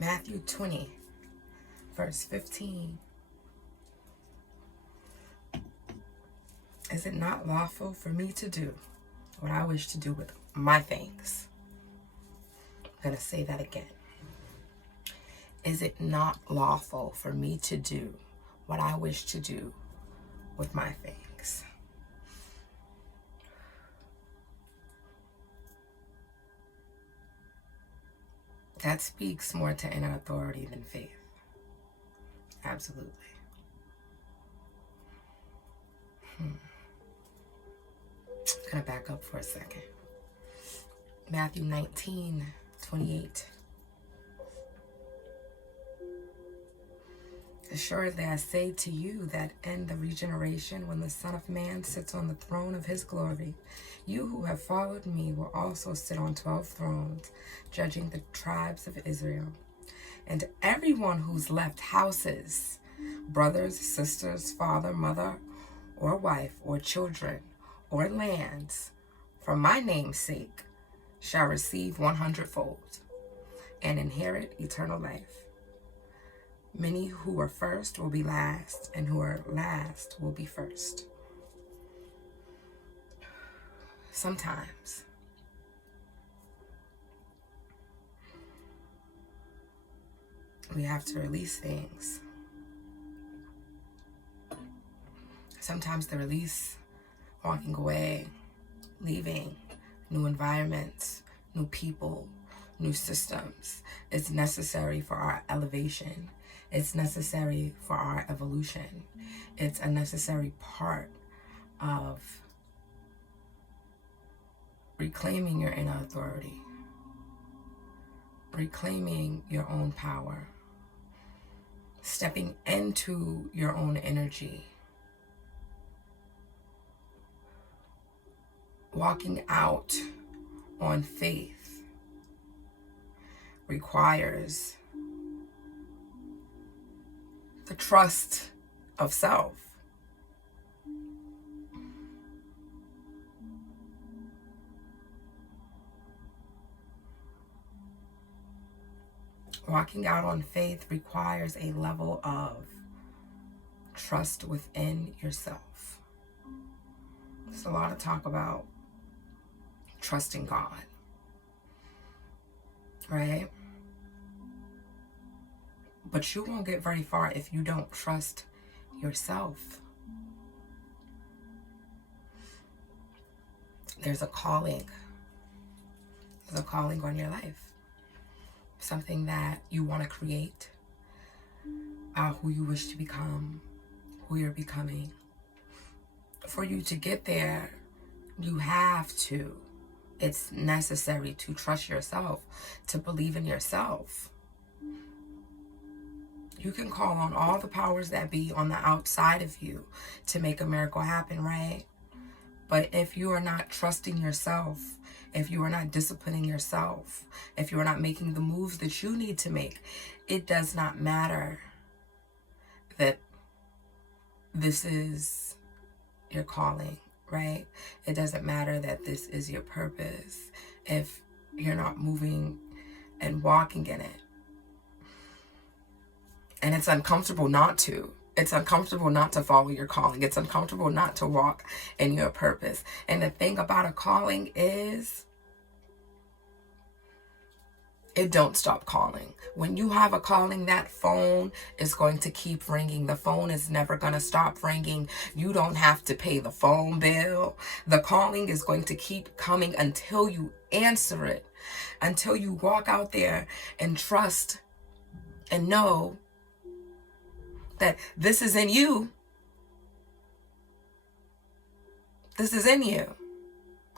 Matthew 20, verse 15. Is it not lawful for me to do what I wish to do with my things? I'm going to say that again. Is it not lawful for me to do what I wish to do with my things? That speaks more to inner authority than faith. Absolutely. I'm going to back up for a second. Matthew 19, 28. Assuredly, I say to you that in the regeneration, when the Son of Man sits on the throne of his glory, you who have followed me will also sit on 12 thrones, judging the tribes of Israel. And everyone who's left houses, brothers, sisters, father, mother, or wife, or children, or lands, for my name's sake, shall receive 100-fold and inherit eternal life. Many who are first will be last, and who are last will be first. Sometimes we have to release things. Sometimes the release, walking away, leaving, new environments, new people, new systems, is necessary for our elevation. It's necessary for our evolution. It's a necessary part of reclaiming your inner authority, reclaiming your own power, stepping into your own energy, walking out on faith requires the trust of self. Walking out on faith requires a level of trust within yourself. There's a lot of talk about trusting God, right? But you won't get very far if you don't trust yourself. There's a calling. There's a calling on your life. Something that you want to create, who you wish to become, who you're becoming. For you to get there, you have to. It's necessary to trust yourself, to believe in yourself. You can call on all the powers that be on the outside of you to make a miracle happen, right? But if you are not trusting yourself, if you are not disciplining yourself, if you are not making the moves that you need to make, it does not matter that this is your calling, right? It doesn't matter that this is your purpose if you're not moving and walking in it. And it's uncomfortable not to. It's uncomfortable not to follow your calling. It's uncomfortable not to walk in your purpose. And the thing about a calling is, it don't stop calling. When you have a calling, that phone is going to keep ringing. The phone is never going to stop ringing. You don't have to pay the phone bill. The calling is going to keep coming until you answer it, until you walk out there and trust and know that this is in you. This is in you.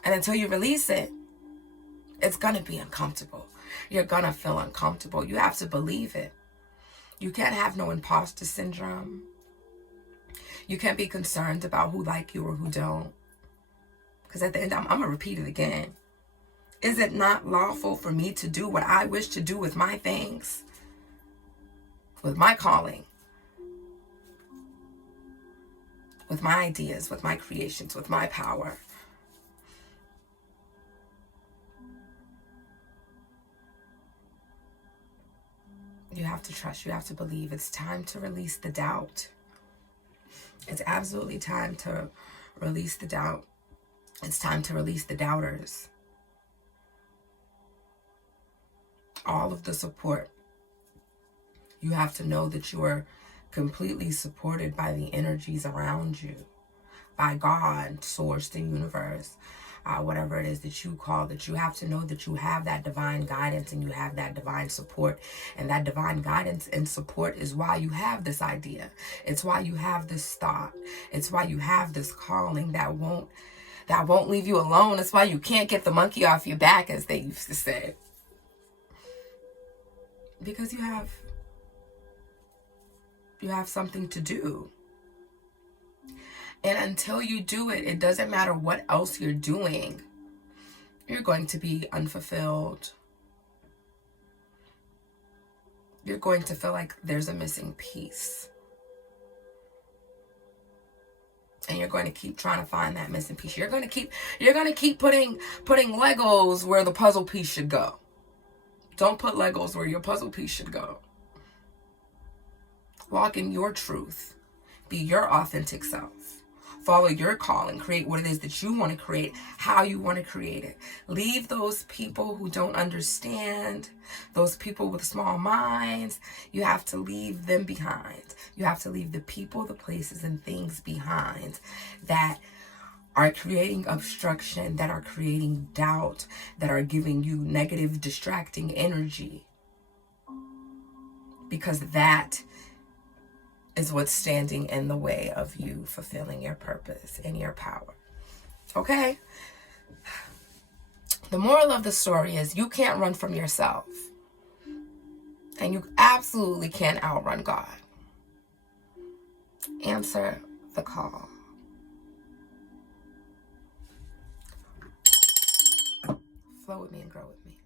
And until you release it, it's going to be uncomfortable. You're going to feel uncomfortable. You have to believe it. You can't have no imposter syndrome. You can't be concerned about who like you or who don't. Because at the end, I'm going to repeat it again. Is it not lawful for me to do what I wish to do with my things? With my calling? With my ideas, with my creations, with my power? You have to trust. You have to believe. It's time to release the doubt. It's absolutely time to release the doubt. It's time to release the doubters. All of the support. You have to know that you are completely supported by the energies around you, by God, Source, the universe, whatever it is that you call that. You have to know that you have that divine guidance and you have that divine support. And that divine guidance and support is why you have this idea. It's why you have this thought. It's why you have this calling that won't leave you alone. It's why you can't get the monkey off your back, as they used to say. Because you have something to do. And until you do it, it doesn't matter what else you're doing. You're going to be unfulfilled. You're going to feel like there's a missing piece. And you're going to keep trying to find that missing piece. You're going to keep putting Legos where the puzzle piece should go. Don't put Legos where your puzzle piece should go. Walk in your truth. Be your authentic self. Follow your calling. Create what it is that you want to create, how you want to create it. Leave those people who don't understand, those people with small minds. You have to leave them behind. You have to leave the people, the places, and things behind that are creating obstruction, that are creating doubt, that are giving you negative, distracting energy. Because that is what's standing in the way of you fulfilling your purpose and your power. Okay? The moral of the story is you can't run from yourself. And you absolutely can't outrun God. Answer the call. Flow with me and grow with me.